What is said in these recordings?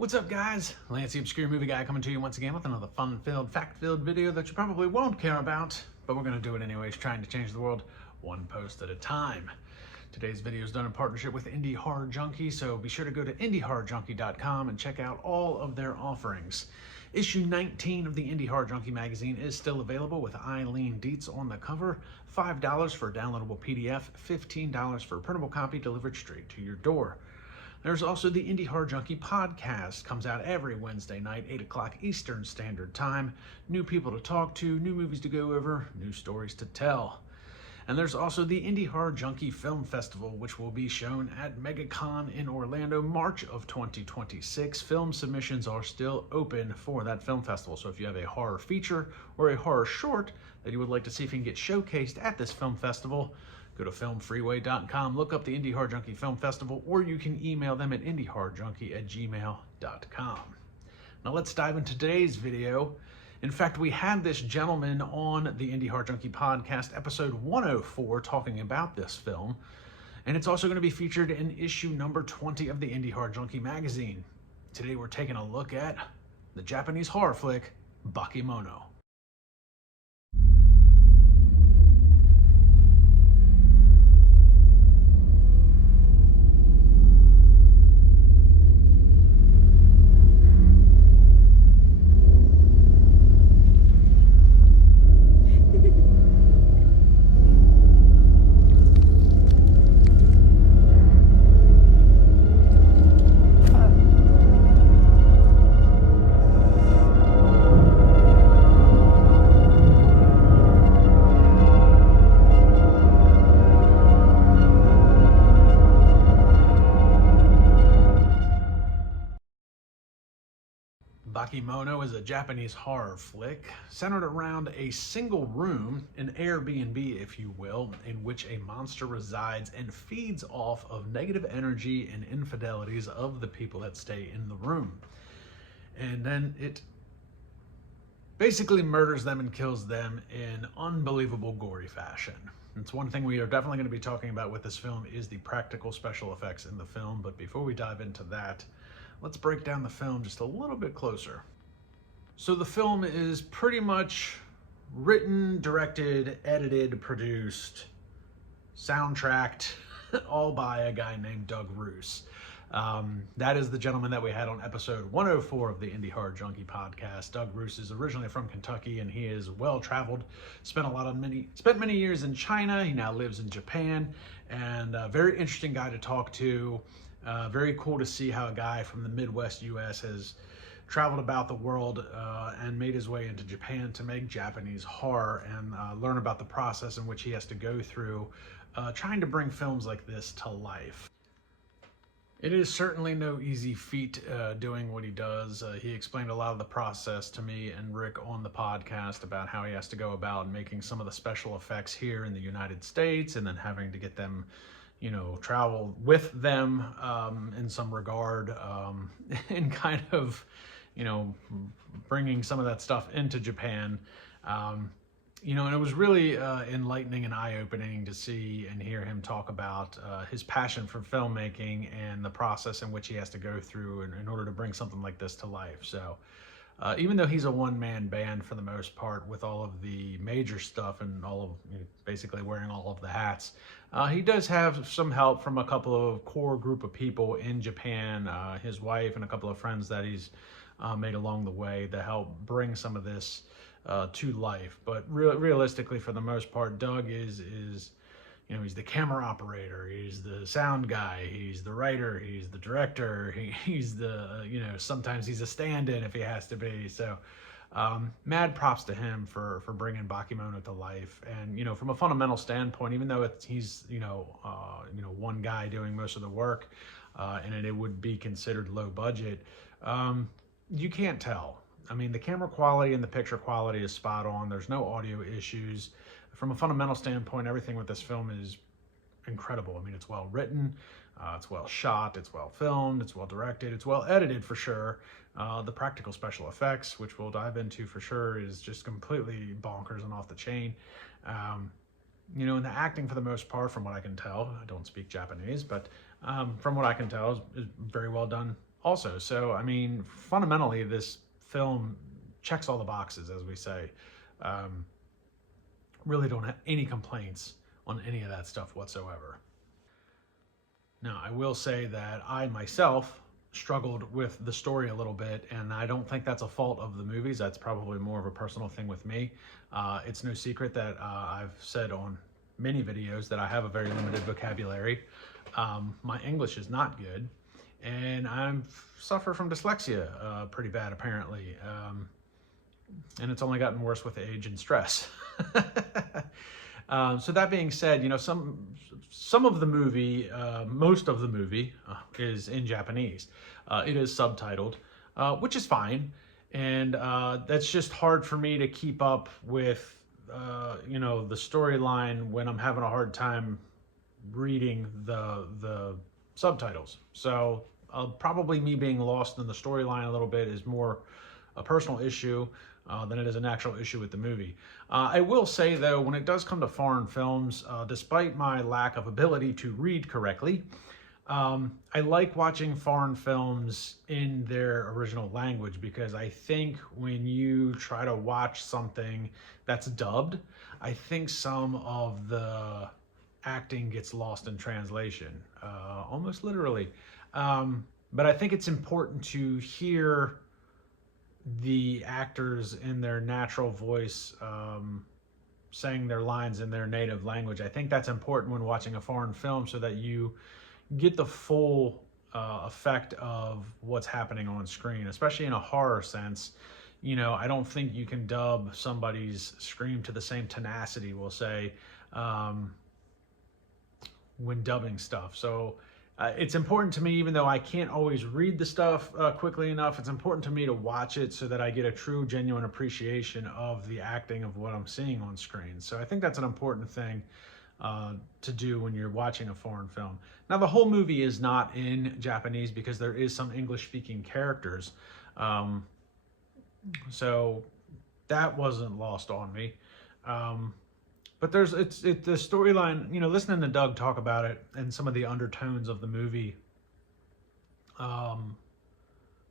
What's up, guys? Lance, the Obscure Movie Guy, coming to you once again with another fun-filled, fact-filled video that you probably won't care about, but we're going to do it anyways, trying to change the world one post at a time. Today's video is done in partnership with Indie Horror Junkie, so be sure to go to indiehorrorjunkie.com and check out all of their offerings. Issue 19 of the Indie Horror Junkie magazine is still available with Eileen Dietz on the cover. $5 for a downloadable PDF, $15 for a printable copy delivered straight to your door. There's also the Indie Horror Junkie podcast. Comes out every Wednesday night, 8 o'clock Eastern Standard Time. New people to talk to, new movies to go over, new stories to tell. And there's also the Indie Horror Junkie Film Festival, which will be shown at MegaCon in Orlando, March of 2026. Film submissions are still open for that film festival. So if you have a horror feature or a horror short that you would like to see if you can get showcased at this film festival, go to filmfreeway.com, look up the Indie Horror Junkie Film Festival, or you can email them at indiehorrorjunkie@gmail.com. Now let's dive into today's video. In fact, we had this gentleman on the Indie Horror Junkie podcast, episode 104, talking about this film. And it's also going to be featured in issue number 20 of the Indie Horror Junkie magazine. Today we're taking a look at the Japanese horror flick, Bakemono. Bakemono is a Japanese horror flick centered around a single room, an Air BnB, if you will, in which a monster resides and feeds off of negative energy and infidelities of the people that stay in the room. And then it basically murders them and kills them in unbelievable gory fashion. It's one thing we are definitely going to be talking about with this film is the practical special effects in the film. But before we dive into that, let's break down the film just a little bit closer. So the film is pretty much written, directed, edited, produced, soundtracked, all by a guy named Doug Roos. That is the gentleman that we had on episode 104 of the Indie Horror Junkie podcast. Doug Roos is originally from Kentucky, and he is well-traveled, spent many years in China. He now lives in Japan, and a very interesting guy to talk to. Very cool to see how a guy from the Midwest U.S. has traveled about the world and made his way into Japan to make Japanese horror and learn about the process in which he has to go through trying to bring films like this to life. It is certainly no easy feat doing what he does. He explained a lot of the process to me and Rick on the podcast about how he has to go about making some of the special effects here in the United States and then having to get them, you know, travel with them in some regard and kind of, you know, bringing some of that stuff into Japan. You know, and it was really enlightening and eye-opening to see and hear him talk about his passion for filmmaking and the process in which he has to go through in order to bring something like this to life. So even though he's a one-man band for the most part with all of the major stuff and all of, you know, basically wearing all of the hats, he does have some help from a couple of core group of people in Japan, his wife and a couple of friends that he's made along the way to help bring some of this to life. But realistically, for the most part, Doug is you know, he's the camera operator, he's the sound guy, he's the writer, he's the director, he's the, you know, sometimes he's a stand-in if he has to be. So mad props to him for bringing Bakemono to life. And, you know, from a fundamental standpoint, even though he's one guy doing most of the work and it would be considered low budget, you can't tell. I mean, the camera quality and the picture quality is spot on. There's no audio issues. From a fundamental standpoint, everything with this film is incredible. I mean, it's well written, it's well shot, it's well filmed, it's well directed, it's well edited for sure. The practical special effects, which we'll dive into for sure, is just completely bonkers and off the chain. You know, and the acting for the most part, from what I can tell, I don't speak Japanese, but from what I can tell, is very well done also. So, I mean, fundamentally, this film checks all the boxes, as we say. Um, really don't have any complaints on any of that stuff whatsoever. Now, I will say that I myself struggled with the story a little bit, and I don't think that's a fault of the movies. That's probably more of a personal thing with me. It's no secret that I've said on many videos that I have a very limited vocabulary. My English is not good, and I suffer from dyslexia pretty bad, apparently. And it's only gotten worse with age and stress. So that being said, you know, some of the movie, most of the movie is in Japanese. It is subtitled, which is fine. And that's just hard for me to keep up with, you know, the storyline when I'm having a hard time reading the subtitles. So probably me being lost in the storyline a little bit is more a personal issue than it is an actual issue with the movie. I will say, though, when it does come to foreign films, despite my lack of ability to read correctly, I like watching foreign films in their original language, because I think when you try to watch something that's dubbed, I think some of the acting gets lost in translation, almost literally. But I think it's important to hear the actors in their natural voice saying their lines in their native language. I think that's important when watching a foreign film, so that you get the full effect of what's happening on screen, especially in a horror sense. You know, I don't think you can dub somebody's scream to the same tenacity, we'll say, when dubbing stuff. So it's important to me, even though I can't always read the stuff quickly enough, it's important to me to watch it so that I get a true, genuine appreciation of the acting of what I'm seeing on screen. So I think that's an important thing to do when you're watching a foreign film. Now, the whole movie is not in Japanese because there is some English-speaking characters. So that wasn't lost on me. But the storyline, you know, listening to Doug talk about it and some of the undertones of the movie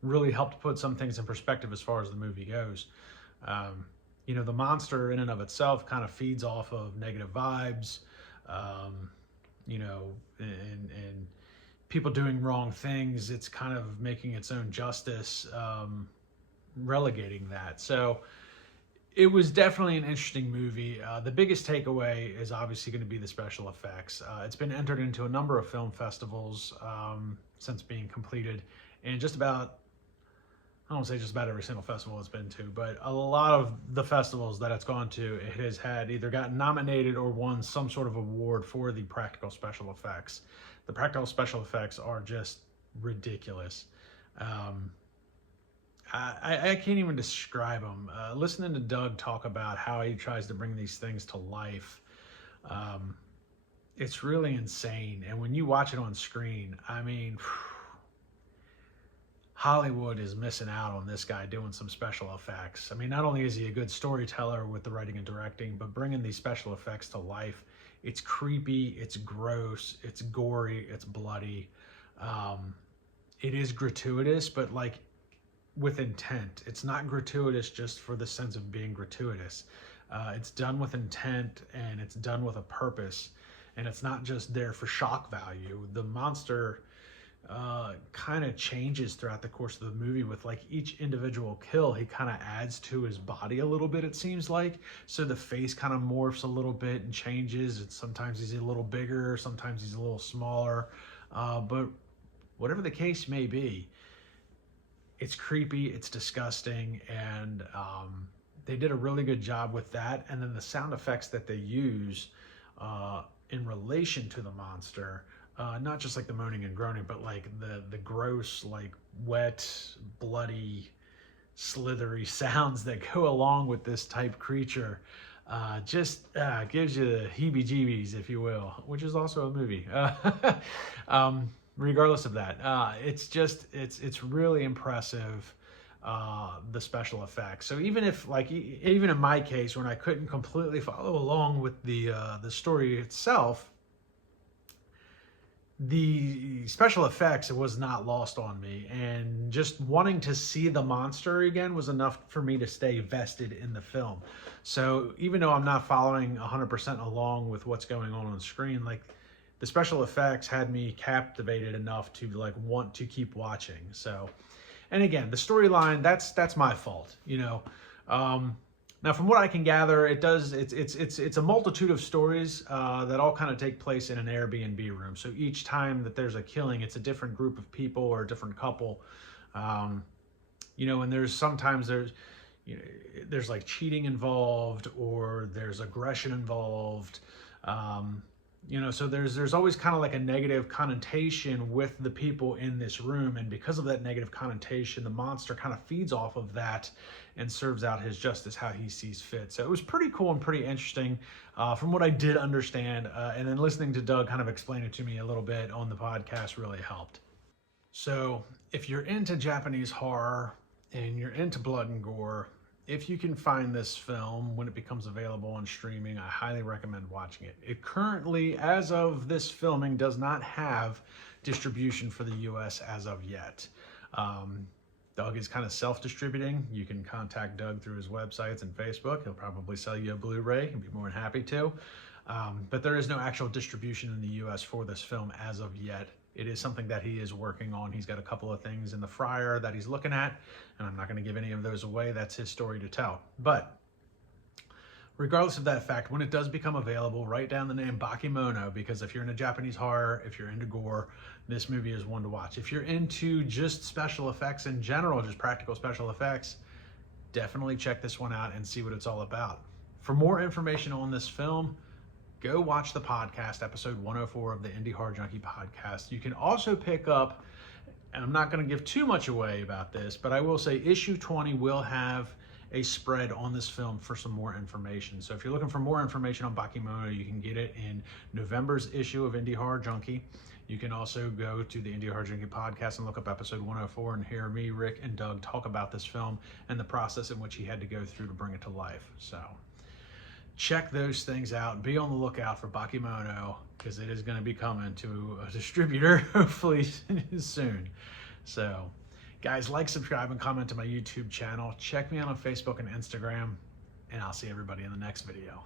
really helped put some things in perspective as far as the movie goes. You know, the monster in and of itself kind of feeds off of negative vibes, you know, and people doing wrong things. It's kind of making its own justice, relegating that. So it was definitely an interesting movie. The biggest takeaway is obviously going to be the special effects. It's been entered into a number of film festivals since being completed, and just about, I don't say just about every single festival it's been to, but a lot of the festivals that it's gone to, it has had either gotten nominated or won some sort of award for the practical special effects. The practical special effects are just ridiculous. I can't even describe them. Listening to Doug talk about how he tries to bring these things to life, it's really insane. And when you watch it on screen, I mean, Hollywood is missing out on this guy doing some special effects. I mean, not only is he a good storyteller with the writing and directing, but bringing these special effects to life. It's creepy, it's gross, it's gory, it's bloody. It is gratuitous, but like, with intent. It's not gratuitous just for the sense of being gratuitous. It's done with intent, and it's done with a purpose, and it's not just there for shock value. The monster kind of changes throughout the course of the movie. With like each individual kill, he kind of adds to his body a little bit, it seems like. So the face kind of morphs a little bit and changes. Sometimes he's a little bigger, sometimes he's a little smaller, but whatever the case may be, it's creepy, it's disgusting, and they did a really good job with that. And then the sound effects that they use in relation to the monster, not just like the moaning and groaning, but like the gross, like wet, bloody, slithery sounds that go along with this type creature, just gives you the heebie-jeebies, if you will, which is also a movie. Regardless of that, it's really impressive, the special effects. So even if, like, even in my case, when I couldn't completely follow along with the story itself, the special effects was not lost on me, and just wanting to see the monster again was enough for me to stay vested in the film. So even though I'm not following 100% along with what's going on screen, like, the special effects had me captivated enough to like want to keep watching. So, and again, the storyline, that's my fault, you know. Now, from what I can gather, it's a multitude of stories that all kind of take place in an Airbnb room. So each time that there's a killing, it's a different group of people or a different couple. You know, and there's like cheating involved, or there's aggression involved. You know, so there's always kind of like a negative connotation with the people in this room, and because of that negative connotation, the monster kind of feeds off of that and serves out his justice how he sees fit. So it was pretty cool and pretty interesting from what I did understand, and then listening to Doug kind of explain it to me a little bit on the podcast really helped. So if you're into Japanese horror and you're into blood and gore, if you can find this film when it becomes available on streaming, I highly recommend watching it. It currently, as of this filming, does not have distribution for the US as of yet. Doug is kind of self-distributing. You can contact Doug through his websites and Facebook. He'll probably sell you a Blu-ray. He'd be more than happy to. But there is no actual distribution in the US for this film as of yet. It is something that he is working on. He's got a couple of things in the fryer that he's looking at, and I'm not going to give any of those away. That's his story to tell. But regardless of that fact, when it does become available, write down the name Bakemono, because if you're into Japanese horror, if you're into gore, this movie is one to watch. If you're into just special effects in general, just practical special effects, definitely check this one out and see what it's all about. For more information on this film, go watch the podcast, episode 104 of the Indie Horror Junkie podcast. You can also pick up, and I'm not going to give too much away about this, but I will say issue 20 will have a spread on this film for some more information. So if you're looking for more information on Bakemono, you can get it in November's issue of Indie Horror Junkie. You can also go to the Indie Horror Junkie podcast and look up episode 104 and hear me, Rick, and Doug talk about this film and the process in which he had to go through to bring it to life. So check those things out. Be on the lookout for Bakemono, because it is going to be coming to a distributor hopefully soon. So guys, like, subscribe, and comment to my YouTube channel. Check me out on Facebook and Instagram, and I'll see everybody in the next video.